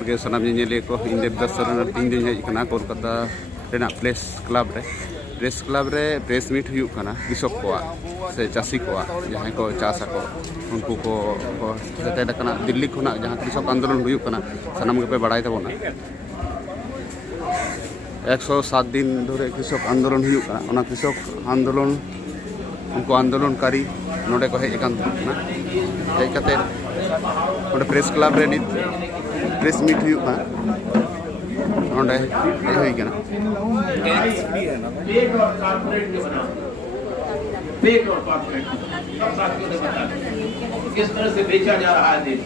जोहार के सनाम जेनेलिया को इन देवदास सरन तीन दिन हेजना कोलकाता रेना प्रेस क्लब रे प्रेस मीट हुई कना कृषक को से चाषी को जहाँ को चाष को उनको को सेटेडकना दिल्ली खुना जहाँ कृषक आंदोलन हुई कना सनाम के पे बड़ाई तबना 107 दिन धरे कृषक आंदोलन हुई कना ओना कृषक आंदोलन उनको आंदोलनकारी नोडे को हेज कते प्रेस क्लब रे नित प्रेस मीट हुई नोडे हुई कना किस तरह से बेचा जा रहा है देश।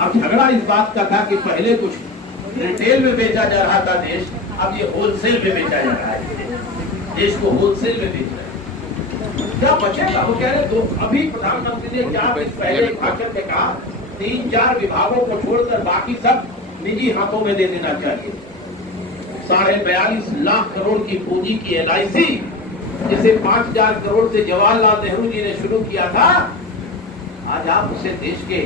अब झगड़ा इस बात का था कि पहले कुछ रिटेल में बेचा जा रहा था देश, अब ये होलसेल में बेचा जा रहा है, देश को होलसेल में बेच रहे हैं। क्या बचेगा? वो कह रहे तो अभी प्रधानमंत्री ने 4 दिन पहले भाषण में कहा 3-4 विभागों को छोड़कर बाकी सब निजी हाथों में दे देना चाहिए। 42.5 लाख करोड़ की पूंजी की LIC जिसे 5,000 करोड़ से जवाहरलाल नेहरू जी ने शुरू किया था, आज आप उसे देश के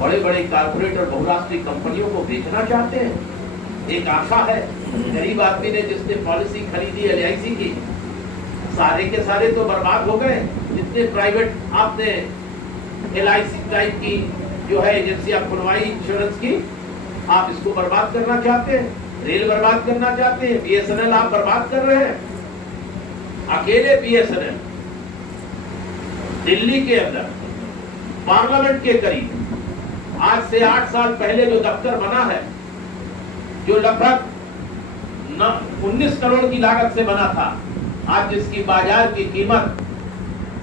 बड़े बड़े कारपोरेट और बहुराष्ट्रीय कंपनियों को बेचना चाहते हैं। एक आशा है, गरीब आदमी ने जिसने पॉलिसी खरीदी LIC की, सारे के सारे तो बर्बाद हो गए। जितने प्राइवेट आपने LIC टाइप की जो है एजेंसी आप खुलवाई इंश्योरेंस की, आप इसको बर्बाद करना चाहते हैं। रेल बर्बाद करना चाहते हैं, BSNL आप बर्बाद कर रहे हैं। अकेले BSNL दिल्ली के अंदर पार्लियामेंट के करीब आज से 8 साल पहले जो दफ्तर बना है, जो लगभग 19 करोड़ की लागत से बना था, आज जिसकी बाजार की कीमत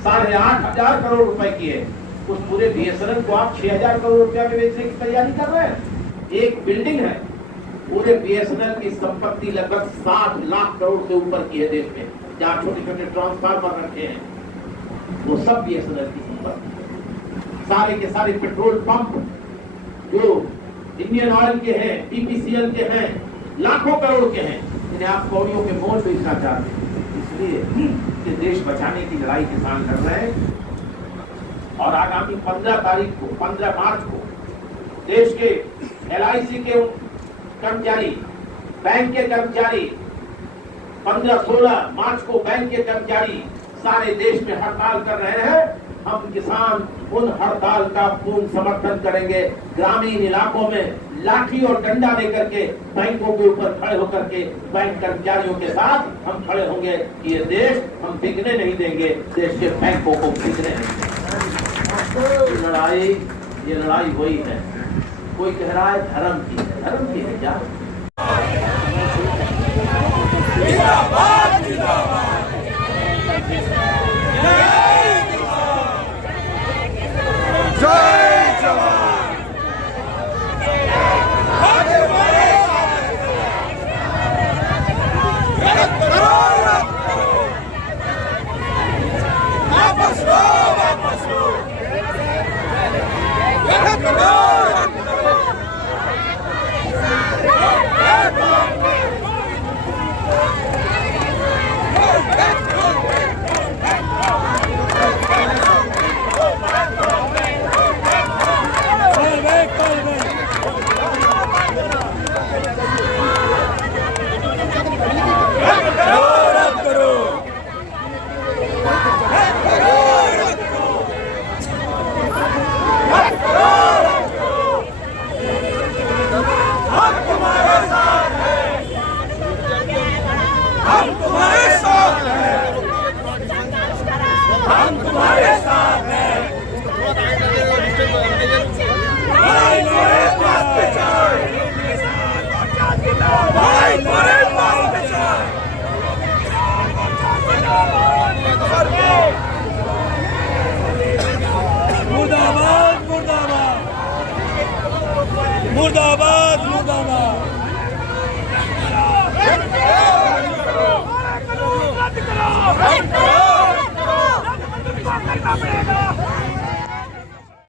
8,500 करोड़ रुपए की है, उस पूरे BSNL को आप 6,000 करोड़ रुपया में बेचने की तैयारी कर रहे हैं। एक बिल्डिंग है, पूरे BSNL की संपत्ति लगभग 7 लाख करोड़ से ऊपर की है देश में, जहाँ छोटे छोटे ट्रांसफार्मर रखे हैं, वो सब BSNL की संपत्ति। सारे के सारे पेट्रोल पंप जो इंडियन ऑयल के हैं, BPCL के हैं, लाखों करोड़ के हैं, जिन्हें आप कौड़ियों के मोल बेचना चाहते हैं। इसलिए कि देश बचाने की लड़ाई किसान लड़ रहे हैं। और आगामी 15 मार्च को देश के LIC के कर्मचारी, बैंक के कर्मचारी, 15-16 मार्च को बैंक के कर्मचारी सारे देश में हड़ताल कर रहे हैं। हम किसान उन हड़ताल का पूर्ण समर्थन करेंगे। ग्रामीण इलाकों में लाठी और डंडा लेकर के बैंकों के ऊपर खड़े होकर के बैंक कर्मचारियों के साथ हम खड़े होंगे कि ये देश हम बिकने नहीं देंगे, देश के बैंकों को बिकने नहीं देंगे। ये लड़ाई वही है। कोई कह रहा है धर्म की है, धर्म की है क्या? मुर्दाबाद मुर्दाबाद। रद्द करो।